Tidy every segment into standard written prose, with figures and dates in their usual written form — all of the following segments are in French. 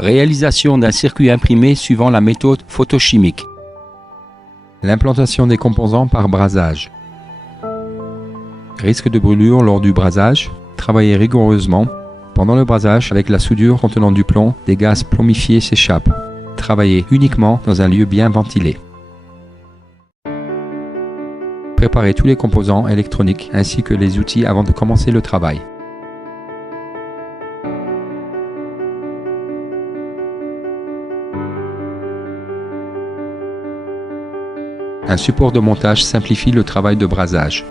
Réalisation d'un circuit imprimé suivant la méthode photochimique. L'implantation des composants par brasage. Risque de brûlure lors du brasage. Travaillez rigoureusement. Pendant le brasage, avec la soudure contenant du plomb, des gaz plomifiés s'échappent. Travaillez uniquement dans un lieu bien ventilé. Préparez tous les composants électroniques ainsi que les outils avant de commencer le travail. Un support de montage simplifie le travail de brasage.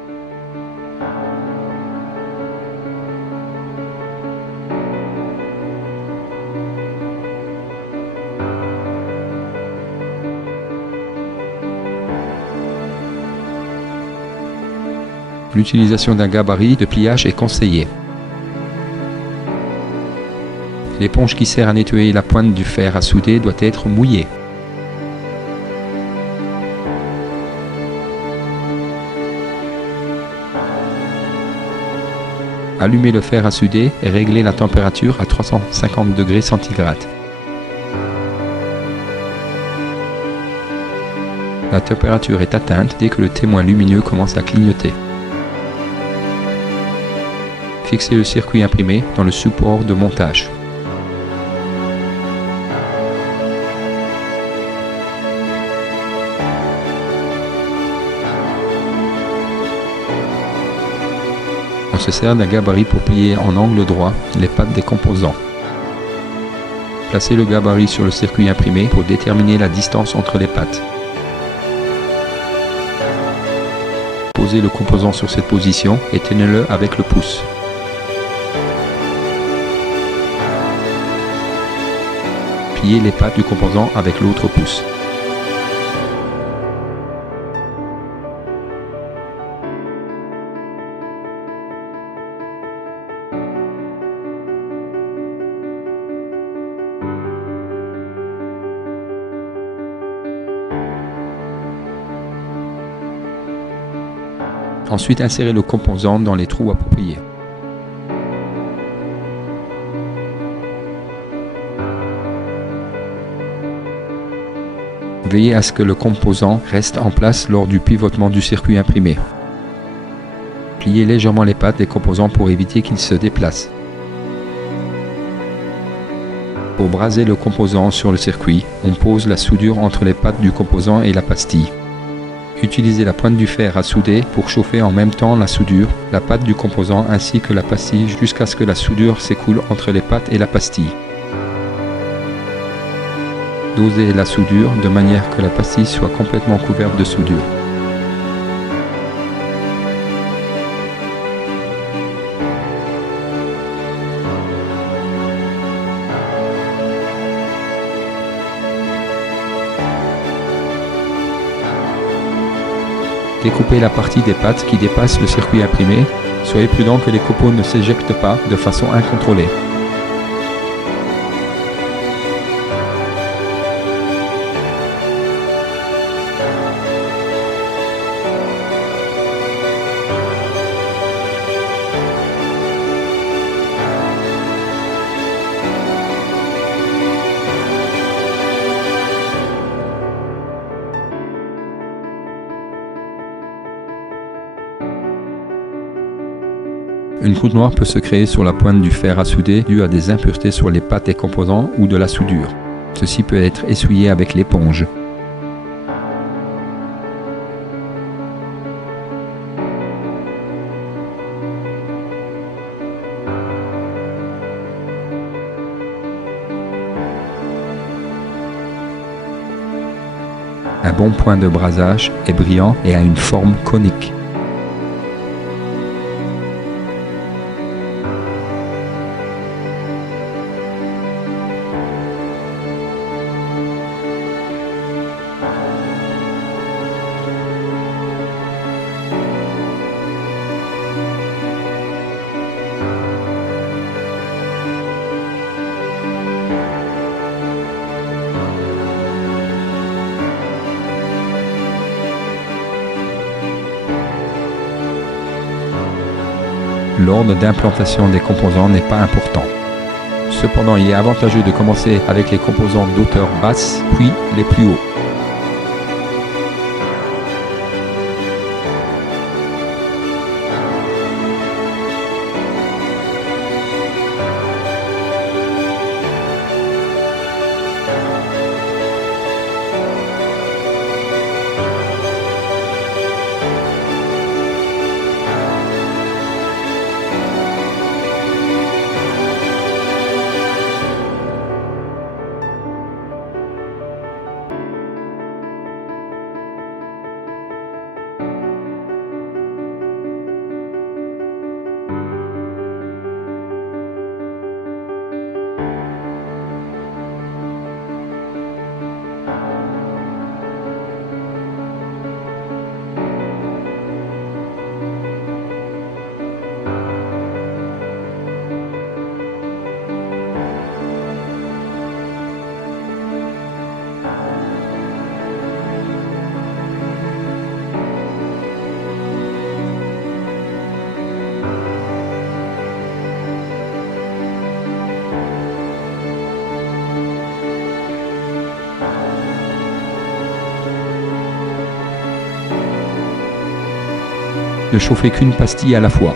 L'utilisation d'un gabarit de pliage est conseillée. L'éponge qui sert à nettoyer la pointe du fer à souder doit être mouillée. Allumez le fer à souder et réglez la température à 350 degrés centigrades. La température est atteinte dès que le témoin lumineux commence à clignoter. Fixez le circuit imprimé dans le support de montage. On se sert d'un gabarit pour plier en angle droit les pattes des composants. Placez le gabarit sur le circuit imprimé pour déterminer la distance entre les pattes. Posez le composant sur cette position et tenez-le avec le pouce. Pliez les pattes du composant avec l'autre pouce. Ensuite, insérez le composant dans les trous appropriés. Veillez à ce que le composant reste en place lors du pivotement du circuit imprimé. Pliez légèrement les pattes des composants pour éviter qu'ils se déplacent. Pour braser le composant sur le circuit, on pose la soudure entre les pattes du composant et la pastille. Utilisez la pointe du fer à souder pour chauffer en même temps la soudure, la pâte du composant ainsi que la pastille jusqu'à ce que la soudure s'écoule entre les pattes et la pastille. Dosez la soudure de manière que la pastille soit complètement couverte de soudure. Découpez la partie des pattes qui dépasse le circuit imprimé. Soyez prudent que les copeaux ne s'éjectent pas de façon incontrôlée. Une croûte noire peut se créer sur la pointe du fer à souder due à des impuretés sur les pattes des composants ou de la soudure. Ceci peut être essuyé avec l'éponge. Un bon point de brasage est brillant et a une forme conique. L'ordre d'implantation des composants n'est pas important. Cependant, il est avantageux de commencer avec les composants d'auteur basse, puis les plus hauts. Ne chauffez qu'une pastille à la fois.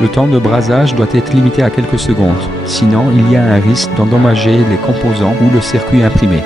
Le temps de brasage doit être limité à quelques secondes, sinon il y a un risque d'endommager les composants ou le circuit imprimé.